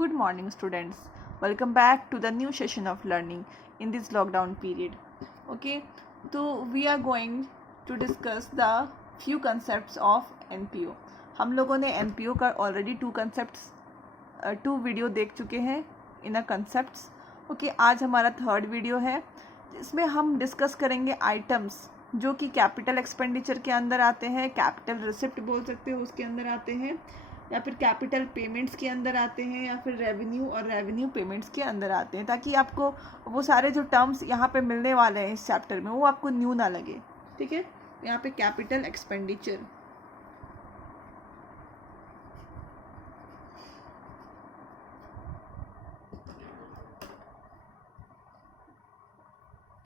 Good morning, students. Welcome back to the new session of learning in this lockdown period. Okay, so we are going to discuss the few concepts of NPO. हम लोगों ने NPO का already two video देख चुके हैं इन अ concepts. Okay, आज हमारा third video है. इसमें हम डिस्कस करेंगे आइटम्स जो कि कैपिटल एक्सपेंडिचर के अंदर आते हैं, कैपिटल रिसिप्ट बोल सकते हो उसके अंदर आते हैं, या फिर कैपिटल पेमेंट्स के अंदर आते हैं, या फिर रेवेन्यू और रेवेन्यू पेमेंट्स के अंदर आते हैं, ताकि आपको वो सारे जो टर्म्स यहाँ पे मिलने वाले हैं इस चैप्टर में वो आपको न्यू ना लगे. ठीक है, यहाँ पे capital expenditure,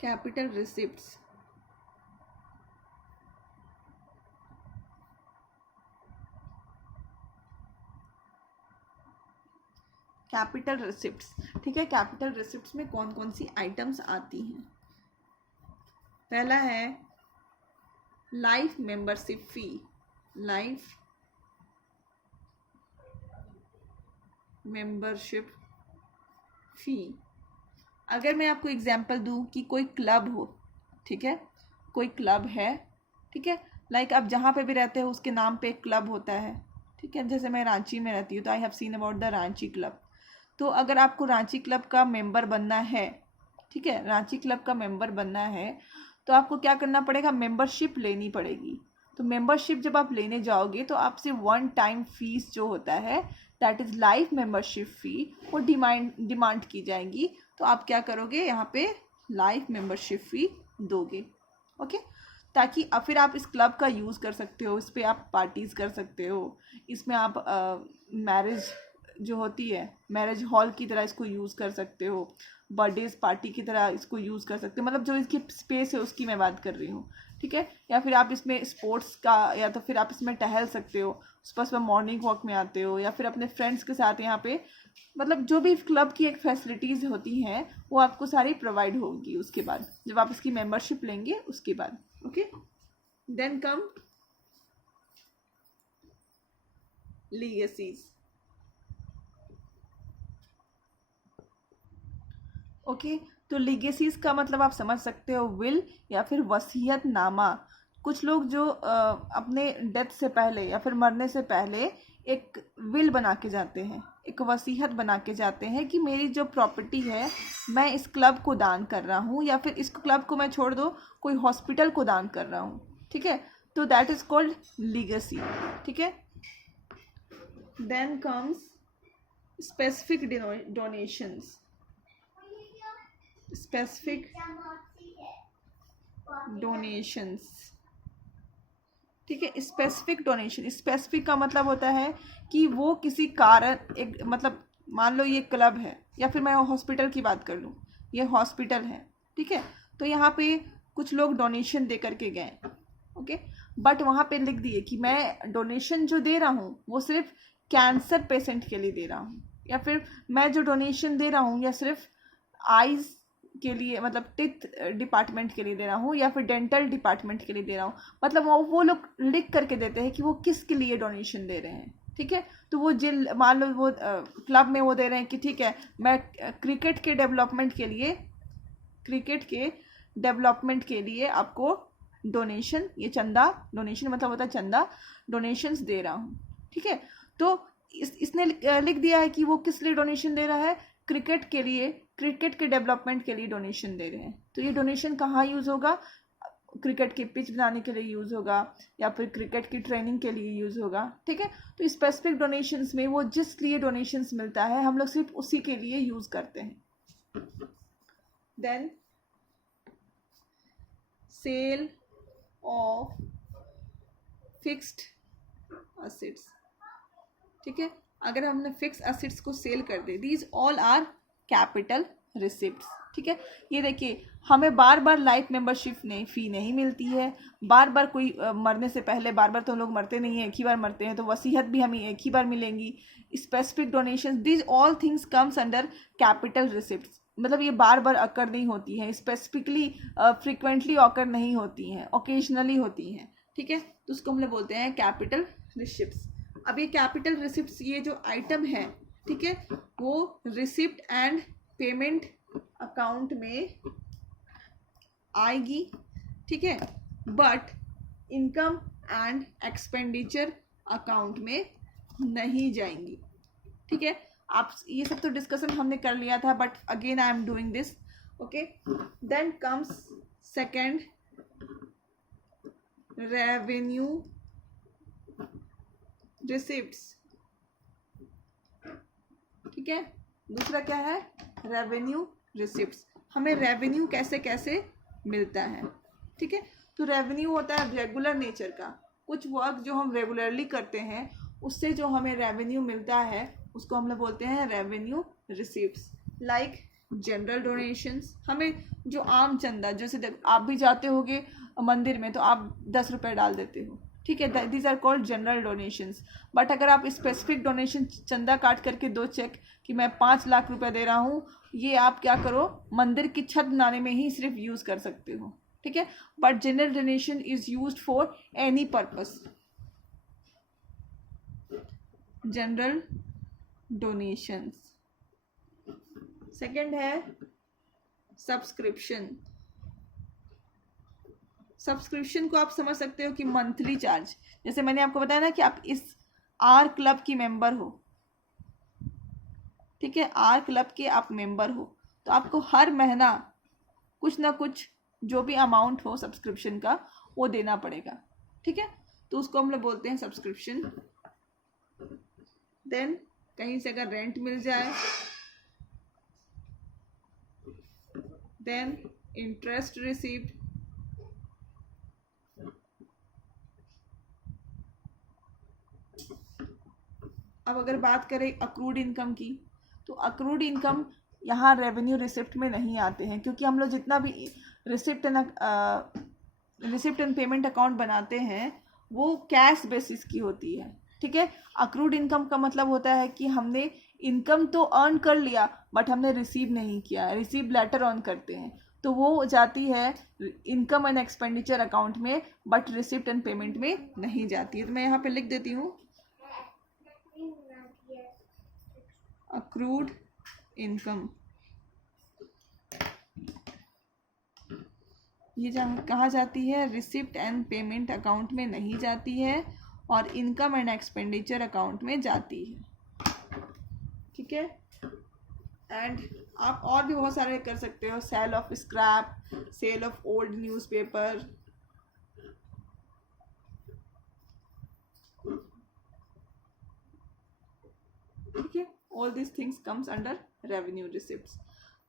capital receipts, capital receipts. ठीक है, कैपिटल रिसिप्ट्स में कौन कौन सी आइटम्स आती हैं. पहला है life membership fee. Life membership fee. अगर मैं आपको एग्जांपल दूं कि कोई क्लब हो, ठीक है, कोई क्लब है, ठीक है, लाइक आप जहाँ पे भी रहते हो उसके नाम पे एक क्लब होता है. ठीक है, जैसे मैं रांची में रहती हूँ तो I have seen about the Ranchi club. तो अगर आपको रांची क्लब का मेंबर बनना है, ठीक है, रांची क्लब का मेंबर बनना है, तो आपको क्या करना पड़ेगा, मेंबरशिप लेनी पड़ेगी. तो मेंबरशिप जब आप लेने जाओगे तो आपसे वन टाइम फीस जो होता है दैट इज़ लाइफ मेंबरशिप फ़ी, वो डिमांड की जाएगी. तो आप क्या करोगे, यहाँ पे लाइफ मेंबरशिप फ़ी दोगे. ओके, ताकि फिर आप इस क्लब का यूज़ कर सकते हो, इस पर आप पार्टीज़ कर सकते हो, इसमें आप मैरिज जो होती है मैरिज हॉल की तरह इसको यूज़ कर सकते हो, बर्थडेज पार्टी की तरह इसको यूज़ कर सकते हो. मतलब जो इसकी स्पेस है उसकी मैं बात कर रही हूँ. ठीक है, या फिर आप इसमें स्पोर्ट्स का, या तो फिर आप इसमें टहल सकते हो, सुबह मॉर्निंग वॉक में आते हो, या फिर अपने फ्रेंड्स के साथ यहाँ पे, मतलब जो भी क्लब की एक फैसिलिटीज़ होती हैं वो आपको सारी प्रोवाइड होगी उसके बाद, जब आप इसकी मेंबरशिप लेंगे उसके बाद. Okay, then come legacies. Okay, तो लीगेसीज का मतलब आप समझ सकते हो विल या फिर वसीयतनामा. कुछ लोग जो अपने डेथ से पहले या फिर मरने से पहले एक विल बना के जाते हैं, एक वसीयत बना के जाते हैं कि मेरी जो प्रॉपर्टी है मैं इस क्लब को दान कर रहा हूँ, या फिर इस क्लब को मैं छोड़ दो कोई हॉस्पिटल को दान कर रहा हूँ. ठीक है, तो दैट इज कॉल्ड लीगेसी. ठीक है, then comes specific donations. Specific donations. ठीक है, स्पेसिफिक डोनेशन, स्पेसिफिक का मतलब होता है कि वो किसी कारण, एक मतलब मान लो ये क्लब है, या फिर मैं हॉस्पिटल की बात कर लूँ, ये हॉस्पिटल है. ठीक है, तो यहाँ पे कुछ लोग डोनेशन दे करके गए. ओके, बट वहाँ पे लिख दिए कि मैं डोनेशन जो दे रहा हूँ वो सिर्फ कैंसर पेशेंट के लिए दे रहा हूँ, या फिर मैं जो डोनेशन दे रहा हूँ या सिर्फ आइज़ के लिए, मतलब टिथ डिपार्टमेंट के लिए दे रहा हूँ, या फिर डेंटल डिपार्टमेंट के लिए दे रहा हूँ. मतलब वो लोग लिख करके देते हैं कि वो किसके लिए डोनेशन दे रहे हैं. ठीक है, तो वो जिल मान लो वो क्लब में वो दे रहे हैं कि ठीक है मैं क्रिकेट के डेवलपमेंट के लिए आपको डोनेशन, ये चंदा, डोनेशन मतलब होता है चंदा, डोनेशंस दे रहा हूँ. ठीक है, तो इसने लिख दिया है कि वो किस लिए डोनेशन दे रहा है, क्रिकेट के लिए, क्रिकेट के डेवलपमेंट के लिए डोनेशन दे रहे हैं. तो ये डोनेशन कहाँ यूज़ होगा, क्रिकेट की पिच बनाने के लिए यूज़ होगा, या फिर क्रिकेट की ट्रेनिंग के लिए यूज़ होगा. ठीक है, तो स्पेसिफिक डोनेशंस में वो जिस लिए डोनेशंस मिलता है हम लोग सिर्फ उसी के लिए यूज़ करते हैं. Then sale of fixed assets. ठीक है, अगर हमने फिक्स असेट्स को सेल कर दे, these all are capital receipts. ठीक है, ये देखिए हमें बार बार लाइफ मेंबरशिप फ़ी नहीं मिलती है, बार बार कोई मरने से पहले, बार बार तो हम लोग मरते नहीं हैं, एक ही बार मरते हैं, तो वसीयत भी हमें एक ही बार मिलेंगी. Specific donation, these all things comes under capital receipts. मतलब ये बार बार अकर नहीं होती हैं, स्पेसिफिकली फ्रिक्वेंटली अकर नहीं होती हैं, ओकेजनली होती हैं. ठीक है, तो उसको हम लोग बोलते हैं कैपिटल रिसिप्ट्स. अब ये कैपिटल रिसिप्ट्स, ये जो आइटम है ठीक है, वो रिसिप्ट एंड पेमेंट अकाउंट में आएगी, ठीक है, but income and expenditure account में नहीं जाएंगी, ठीक है। आप ये सब तो डिस्कशन हमने कर लिया था, but again I am doing this, okay. Then comes second, revenue receipts, ठीक है। दूसरा क्या है, रेवेन्यू रिसिप्ट्स। हमें रेवेन्यू कैसे कैसे मिलता है, ठीक है। तो रेवेन्यू होता है रेगुलर नेचर का, कुछ वर्क जो हम रेगुलरली करते हैं उससे जो हमें रेवेन्यू मिलता है उसको हम लोग बोलते हैं revenue receipts. Like general donations, हमें जो आम चंदा, जैसे आप भी जाते होगे मंदिर में तो आप 10 रुपये डाल देते हो, ठीक है, these are called general donations. But अगर आप स्पेसिफिक डोनेशन चंदा काट करके दो चेक कि मैं 5 लाख रुपए दे रहा हूँ, ये आप क्या करो, मंदिर की छत बनाने में ही सिर्फ यूज़ कर सकते हो, ठीक है। But general donation is used for any purpose. General donations. Second है सब्सक्रिप्शन। सब्सक्रिप्शन को आप समझ सकते हो कि मंथली चार्ज, जैसे मैंने आपको बताया ना कि आप इस आर क्लब की मेंबर हो, ठीक है, आर क्लब के आप मेंबर हो, तो आपको हर महीना कुछ ना कुछ जो भी अमाउंट हो सब्सक्रिप्शन का वो देना पड़ेगा, ठीक है, तो उसको हम लोग बोलते हैं सब्सक्रिप्शन। देन कहीं से अगर रेंट मिल जाए, देन इंटरेस्ट रिसीव्ड, अब अगर बात करें अक्रूड इनकम की, तो अक्रूड इनकम यहाँ रेवेन्यू रिसिप्ट में नहीं आते हैं, क्योंकि हम लोग जितना भी रिसिप्ट एंड पेमेंट अकाउंट बनाते हैं वो कैश बेसिस की होती है, ठीक है। अक्रूड इनकम का मतलब होता है कि हमने इनकम तो अर्न कर लिया बट हमने रिसीव नहीं किया, रिसीव लेटर ऑन करते हैं, तो वो जाती है इनकम एंड एक्सपेंडिचर अकाउंट में, बट रिसिप्ट एंड पेमेंट में नहीं जाती है। तो मैं यहाँ पे लिख देती हूँ अक्रूड इनकम। ये कहाँ जाती है, रिसिप्ट एंड पेमेंट अकाउंट में नहीं जाती है और इनकम एंड एक्सपेंडिचर अकाउंट में जाती है, ठीक है। एंड आप और भी बहुत सारे कर सकते हो, sale of scrap, sale of old newspaper, ठीक है, all this things comes under revenue receipts.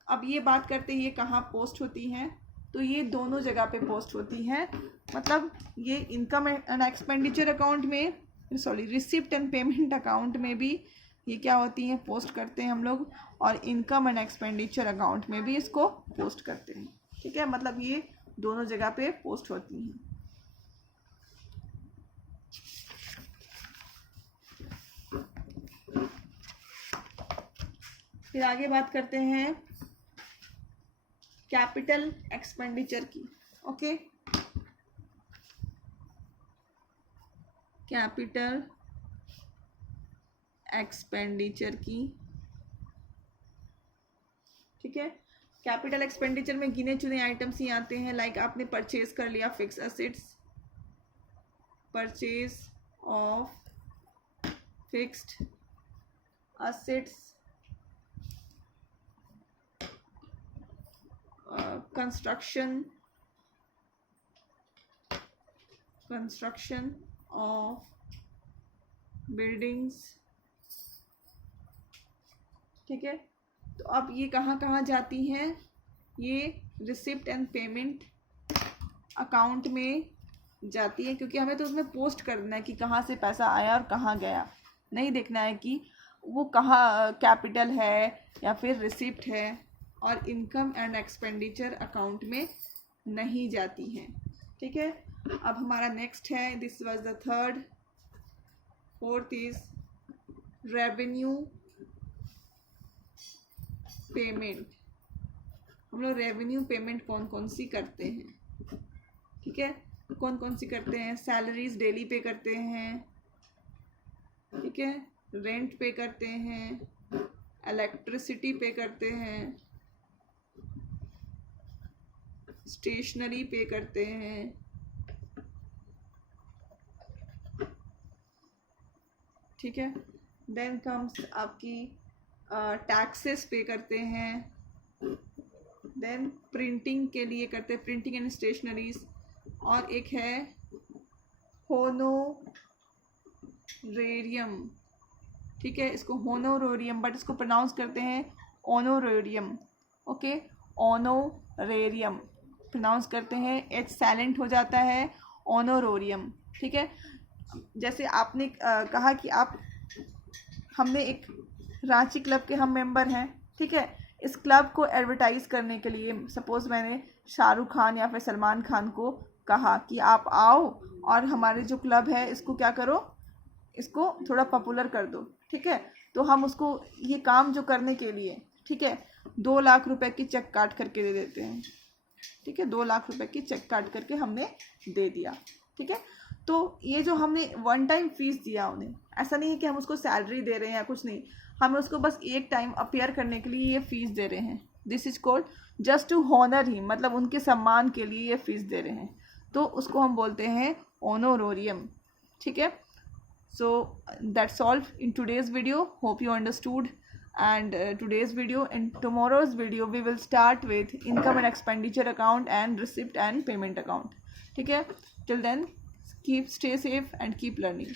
अब ये बात करते हैं ये कहाँ पोस्ट होती हैं, तो ये दोनों जगह पे पोस्ट होती हैं, मतलब ये इनकम एंड एक्सपेंडिचर अकाउंट में, sorry receipt and payment account में भी ये क्या होती हैं, पोस्ट करते हैं हम लोग, और इनकम एंड एक्सपेंडिचर अकाउंट में भी इसको पोस्ट करते हैं, ठीक है, मतलब ये दोनों जगह पे पोस्ट होती हैं। फिर आगे बात करते हैं कैपिटल एक्सपेंडिचर की, ओके। कैपिटल एक्सपेंडिचर की, ठीक है। कैपिटल एक्सपेंडिचर में गिने चुने आइटम्स ही आते हैं, लाइक आपने परचेज कर लिया fix assets, purchase of fixed assets, construction of buildings, ठीक है। तो अब ये कहाँ कहाँ जाती हैं, ये रिसिप्ट एंड पेमेंट अकाउंट में जाती है, क्योंकि हमें तो उसमें पोस्ट करना है कि कहाँ से पैसा आया और कहाँ गया, नहीं देखना है कि वो कहाँ कैपिटल है या फिर रिसिप्ट है, और इनकम एंड एक्सपेंडिचर अकाउंट में नहीं जाती हैं, ठीक है। अब हमारा नेक्स्ट है, this was the third, fourth is revenue payment. हम लोग रेवेन्यू पेमेंट कौन कौन सी करते हैं, ठीक है, कौन कौन सी करते हैं, सैलरीज डेली पे करते हैं, ठीक है, रेंट पे करते हैं, इलेक्ट्रिसिटी पे करते हैं, स्टेशनरी पे करते हैं, ठीक है। देन कम्स आपकी टैक्सेस पे करते हैं, देन प्रिंटिंग के लिए करते हैं, प्रिंटिंग एंड स्टेशनरीज, और एक है होनोरेरियम, ठीक है। इसको होनोरेरियम बट इसको प्रोनाउंस करते हैं ऑनोरेरियम, ओके, ऑनोरेरियम प्रोनाउंस करते हैं, एच साइलेंट हो जाता है, ऑनोरेरियम, ठीक है। जैसे आपने कहा कि हमने एक रांची क्लब के हम मेंबर हैं, ठीक है। इस क्लब को एडवर्टाइज करने के लिए सपोज मैंने शाहरुख खान या फिर सलमान खान को कहा कि आप आओ और हमारे जो क्लब है इसको क्या करो, इसको थोड़ा पॉपुलर कर दो, ठीक है। तो हम उसको ये काम जो करने के लिए, ठीक है, 2 लाख रुपए की चेक काट करके दे देते हैं, ठीक है। 2 लाख रुपए की चेक काट करके हमने दे दिया, ठीक है। तो ये जो हमने वन टाइम फीस दिया उन्हें, ऐसा नहीं है कि हम उसको सैलरी दे रहे हैं या कुछ नहीं, हम उसको बस एक टाइम अपीयर करने के लिए ये फीस दे रहे हैं। This is called just to honour ही, मतलब उनके सम्मान के लिए ये फीस दे रहे हैं, तो उसको हम बोलते हैं ऑनोरेरियम, ठीक है। So that's all in today's video. Hope you understood. And today's video, in tomorrow's video we will start with income and expenditure account and receipt and payment account. ठीक है, till then keep stay safe and keep learning.